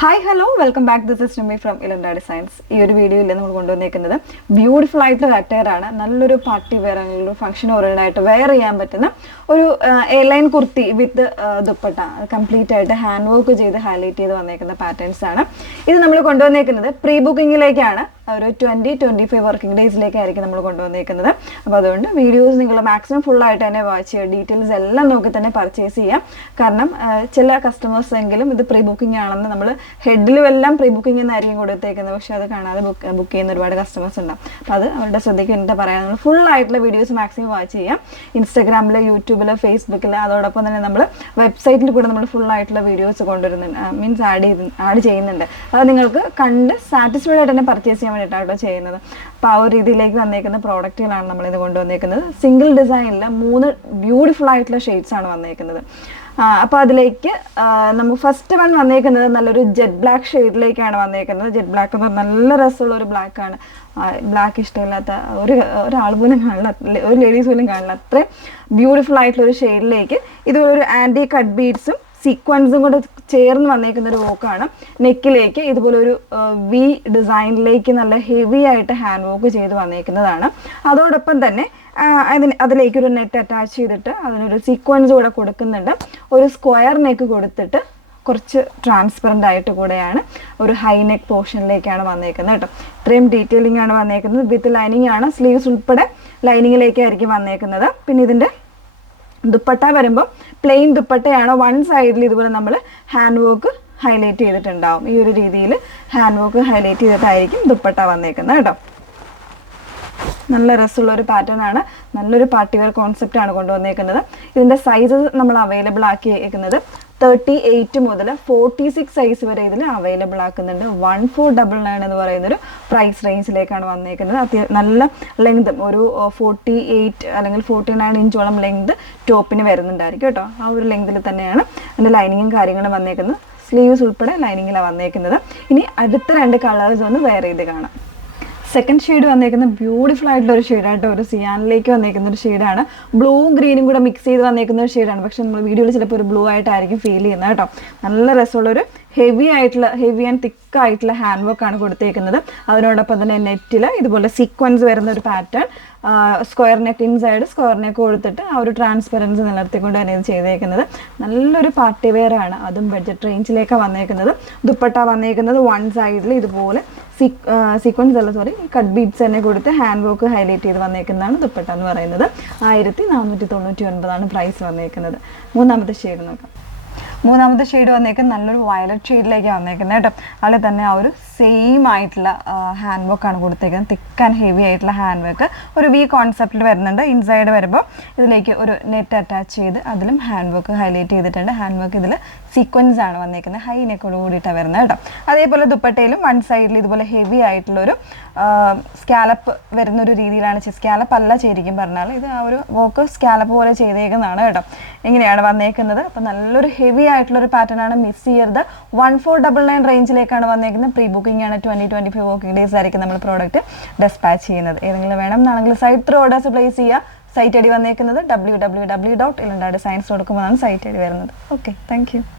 Hi hello welcome back. This is Nimi from ഇലണ്ട designs. ഈ ഒരു വീഡിയോയിൽ നമ്മൾ കൊണ്ടുവന്നിരിക്കുന്നത് ബ്യൂട്ടിഫുൾ ആയിട്ടുള്ള അറ്റയർ ആണ്. നല്ലൊരു പാർട്ടി വെയർ ആണെങ്കിലും ഫംഗ്ഷൻ ഓറിയന്റഡ് ആയിട്ട് വെയർ ചെയ്യാൻ പറ്റുന്ന ഒരു എയർലൈൻ കുർത്തി വിത്ത് ദുപ്പട്ട കംപ്ലീറ്റ് ആയിട്ട് ഹാൻഡ് വർക്ക് ചെയ്ത് ഹൈലൈറ്റ് ചെയ്ത് വന്നേക്കുന്ന പാറ്റേൺസ് ആണ്. ഇത് നമ്മൾ കൊണ്ടുവന്നേക്കുന്നത് പ്രീ ബുക്കിങ്ങിലേക്കാണ്. ഒരു 20-25 വർക്കിംഗ് ഡേയ്സിലേക്കായിരിക്കും നമ്മൾ കൊണ്ടുവന്നേക്കുന്നത്. അപ്പോൾ അതുകൊണ്ട് വീഡിയോസ് നിങ്ങൾ മാക്സിമം ഫുള്ളായിട്ട് തന്നെ വാച്ച് ചെയ്യുക. ഡീറ്റെയിൽസ് എല്ലാം നോക്കി തന്നെ പർച്ചേസ് ചെയ്യാം. കാരണം ചില കസ്റ്റമേഴ്സ് എങ്കിലും ഇത് പ്രീ ബുക്കിംഗ് ആണെന്ന് നമ്മൾ ഹെഡിലും എല്ലാം പ്രീ ബുക്കിംഗ് എന്നായിരിക്കും കൊടുത്തേക്കുന്നത്. പക്ഷേ അത് കാണാതെ ബുക്ക് ചെയ്യുന്ന ഒരുപാട് കസ്റ്റമേഴ്സ് ഉണ്ടാവും. അപ്പോൾ അത് അവരുടെ ശ്രദ്ധയ്ക്ക് വേണ്ടിയിട്ട് പറയാം. നമ്മൾ ഫുള്ളായിട്ടുള്ള വീഡിയോസ് മാക്സിമം വാച്ച് ചെയ്യാം. ഇൻസ്റ്റാഗ്രാമിൽ, യൂട്യൂബിൽ, ഫേസ്ബുക്കിൽ, അതോടൊപ്പം തന്നെ നമ്മൾ വെബ്സൈറ്റിൽ കൂടെ നമ്മൾ ഫുള്ളായിട്ടുള്ള വീഡിയോസ് കൊണ്ടുവരുന്നുണ്ട്, മീൻസ് ആഡ് ചെയ്യുന്നുണ്ട്. അത് നിങ്ങൾക്ക് കണ്ട് സാറ്റിസ്ഫൈഡ് ആയിട്ട് തന്നെ പർച്ചേസ് ചെയ്യാൻ വേണ്ടിയിട്ടാണ് ചെയ്യുന്നത്. അപ്പോൾ ആ ഒരു രീതിയിലേക്ക് വന്നേക്കുന്ന പ്രോഡക്റ്റുകളാണ് നമ്മളിത് കൊണ്ടുവന്നേക്കുന്നത്. സിംഗിൾ ഡിസൈനിൽ 3 ബ്യൂട്ടിഫുൾ ആയിട്ടുള്ള ഷെയ്ഡ്സ് ആണ് വന്നേക്കുന്നത്. അപ്പോൾ അതിലേക്ക് നമുക്ക് ഫസ്റ്റ് വൺ വന്നേക്കുന്നത് നല്ലൊരു ജെറ്റ് ബ്ലാക്ക് ഷെയ്ഡിലേക്കാണ് വന്നേക്കുന്നത്. ജെറ്റ് ബ്ലാക്ക് എന്ന് പറഞ്ഞാൽ നല്ല രസമുള്ള ഒരു ബ്ലാക്ക് ആണ്. ബ്ലാക്ക് ഇഷ്ടമില്ലാത്ത ഒരാൾ പോലും കാണില്ല, ഒരു ലേഡീസ് പോലും കാണില്ല. അത്രയും ബ്യൂട്ടിഫുൾ ആയിട്ടുള്ള ഒരു ഷെയ്ഡിലേക്ക് ഇതുപോലെ ആൻറ്റി കട്ട് ബീഡ്സും സീക്വൻസും കൂടെ ചേർന്ന് വന്നേക്കുന്ന ഒരു വോക്കാണ്. നെക്കിലേക്ക് ഇതുപോലെ ഒരു വി ഡിസൈനിലേക്ക് നല്ല ഹെവി ആയിട്ട് ഹാൻഡ് വർക്ക് ചെയ്ത് വന്നേക്കുന്നതാണ്. അതോടൊപ്പം തന്നെ അതിലേക്കൊരു നെറ്റ് അറ്റാച്ച് ചെയ്തിട്ട് അതിനൊരു സീക്വൻസ് കൂടെ കൊടുക്കുന്നുണ്ട്. ഒരു സ്ക്വയർ നെക്ക് കൊടുത്തിട്ട് കുറച്ച് ട്രാൻസ്പെറൻ്റ് ആയിട്ട് കൂടെയാണ് ഒരു ഹൈ നെക്ക് പോർഷനിലേക്കാണ് വന്നേക്കുന്നത് കേട്ടോ. ഇത്രയും ഡീറ്റെയിലിംഗ് ആണ് വന്നേക്കുന്നത്. വിത്ത് ലൈനിങ് ആണ്. സ്ലീവ്സ് ഉൾപ്പെടെ ലൈനിങ്ങിലേക്കായിരിക്കും വന്നേക്കുന്നത്. പിന്നെ ഇതിൻ്റെ ദുപ്പട്ട വരുമ്പോൾ പ്ലെയിൻ ദുപ്പട്ടയാണ്. വൺ സൈഡിൽ ഇതുപോലെ നമ്മൾ ഹാൻഡ് വർക്ക് ഹൈലൈറ്റ് ചെയ്തിട്ടുണ്ടാവും. ഈ ഒരു രീതിയിൽ ഹാൻഡ് വർക്ക് ഹൈലൈറ്റ് ചെയ്തിട്ടായിരിക്കും ദുപ്പട്ട വന്നേക്കുന്നത് കേട്ടോ. നല്ല രസമുള്ള ഒരു പാറ്റേൺ ആണ്. നല്ലൊരു പാർട്ടി വെയർ കോൺസെപ്റ്റ് ആണ് കൊണ്ടുവന്നേക്കുന്നത്. ഇതിൻ്റെ സൈസസ് നമ്മൾ അവൈലബിൾ ആക്കിയേക്കുന്നത് 38 മുതൽ 46 സൈസ് വരെ ഇതിൽ അവൈലബിൾ ആക്കുന്നുണ്ട്. 1499 എന്ന് പറയുന്നൊരു പ്രൈസ് റേഞ്ചിലേക്കാണ് വന്നേക്കുന്നത്. നല്ല ലെങ്ത് ഒരു 48 അല്ലെങ്കിൽ 49 ഇഞ്ചോളം ലെങ്ത് ടോപ്പിന് വരുന്നുണ്ടായിരിക്കും കേട്ടോ. ആ ഒരു ലെങ്തിൽ തന്നെയാണ് അതിൻ്റെ ലൈനിങ്ങും കാര്യങ്ങളും വന്നേക്കുന്നത്. സ്ലീവ്സ് ഉൾപ്പെടെ ലൈനിങ്ങിലാണ് വന്നേക്കുന്നത്. ഇനി അടുത്ത 2 കളേഴ്സ് ഒന്ന് വെയർ ചെയ്ത് കാണാം. സെക്കൻഡ് ഷെയ്ഡ് വന്നേക്കുന്ന ബ്യൂട്ടിഫുൾ ആയിട്ടുള്ള ഒരു ഷെയ്ഡായിട്ട് ഒരു സിയാനിലേക്ക് വന്നേക്കുന്ന ഒരു ഷെയ്ഡാണ്. ബ്ലൂവും ഗ്രീനും കൂടെ മിക്സ് ചെയ്ത് വന്നേക്കുന്ന ഒരു ഷെയ്ഡാണ്. പക്ഷെ നമ്മൾ വീഡിയോയിൽ ചിലപ്പോൾ ഒരു ബ്ലൂ ആയിട്ടായിരിക്കും ഫീൽ ചെയ്യുന്നത് കേട്ടോ. നല്ല രസമുള്ളൊരു ഹെവി ആൻഡ് തിക്കായിട്ടുള്ള ഹാൻഡ് വർക്കാണ് കൊടുത്തേക്കുന്നത്. അതിനോടൊപ്പം തന്നെ നെറ്റിൽ ഇതുപോലെ സീക്വൻസ് വരുന്ന ഒരു pattern, square neck inside square neck കൊടുത്തിട്ട് ആ ഒരു ട്രാൻസ്പെറൻസി നിലനിർത്തിക്കൊണ്ട് തന്നെ ഇത് ചെയ്തേക്കുന്നത്. നല്ലൊരു പാർട്ടി വെയർ ആണ്. അതും ബഡ്ജറ്റ് റേഞ്ചിലേക്കാണ് വന്നേക്കുന്നത്. ദുപ്പട്ട വന്നേക്കുന്നത് വൺ സൈഡിൽ ഇതുപോലെ കട്ട് ബീഡ്സ് തന്നെ കൊടുത്ത് ഹാൻഡ് വർക്ക് ഹൈലൈറ്റ് ചെയ്ത് വന്നേക്കുന്നതാണ് ദുപ്പട്ട എന്ന് പറയുന്നത്. 1499 പ്രൈസ് വന്നേക്കുന്നത്. മൂന്നാമത്തെ ഷെയ്ഡ് നോക്കാം. മൂന്നാമത്തെ ഷെയ്ഡ് വന്നേക്കുന്നത് നല്ലൊരു വയലറ്റ് ഷെയ്ഡിലേക്കാണ് വന്നേക്കുന്നത് കേട്ടോ. അതിൽ തന്നെ ആ ഒരു സെയിം ആയിട്ടുള്ള ഹാൻഡ് വർക്കാണ് കൊടുത്തേക്കുന്നത്. തിക്ക് ആൻഡ് ഹെവി ആയിട്ടുള്ള ഹാൻഡ് വർക്ക് ഒരു വി കോൺസെപ്റ്റിൽ വരുന്നുണ്ട്. ഇൻസൈഡ് വരുമ്പോൾ ഇതിലേക്ക് ഒരു നെറ്റ് അറ്റാച്ച് ചെയ്ത് അതിലും ഹാൻഡ് വർക്ക് ഹൈലൈറ്റ് ചെയ്തിട്ടുണ്ട്. ഹാൻഡ് വർക്ക് ഇതിൽ സീക്വൻസ് ആണ് വന്നേക്കുന്നത്. ഹൈ നെക്കോട് കൂടിയിട്ടാണ് വരുന്നത് കേട്ടോ. അതേപോലെ ദുപ്പട്ടയിലും വൺ സൈഡിൽ ഇതുപോലെ ഹെവി ആയിട്ടുള്ളൊരു സ്കാലപ്പ് വരുന്നൊരു രീതിയിലാണ്. സ്കാലപ്പ് അല്ല ശരിക്കും പറഞ്ഞാൽ ഇത് ആ ഒരു വർക്ക് സ്കാലപ്പ് പോലെ ചെയ്തേക്കുന്നതാണ് കേട്ടോ. ഇങ്ങനെയാണ് വന്നേക്കുന്നത്. അപ്പോൾ നല്ലൊരു ഹെവി ആയിട്ടുള്ളൊരു പാറ്റേൺ ആണ്. മിസ് ചെയ്യരുത്. 1499 റേഞ്ചിലേക്കാണ് വന്നേക്കുന്നത്. പ്രീ ബുക്കിംഗ് ആണ്. 20-25 വർക്കിംഗ് ഡേയ്സ് ആയിരിക്കും നമ്മൾ പ്രോഡക്റ്റ് ഡെസ്പാച്ച് ചെയ്യുന്നത്. ഏതെങ്കിലും വേണം എന്നാണെങ്കിൽ സൈറ്റ് ത്രൂ ഓർഡേഴ്സ് പ്ലേസ് ചെയ്യുക. സൈറ്റ് ഐ ഡി വന്നേക്കുന്നത് www.ilandadesigns.com എന്നാണ് സൈറ്റ് ഐ ഡി വരുന്നത്. Okay, thank you.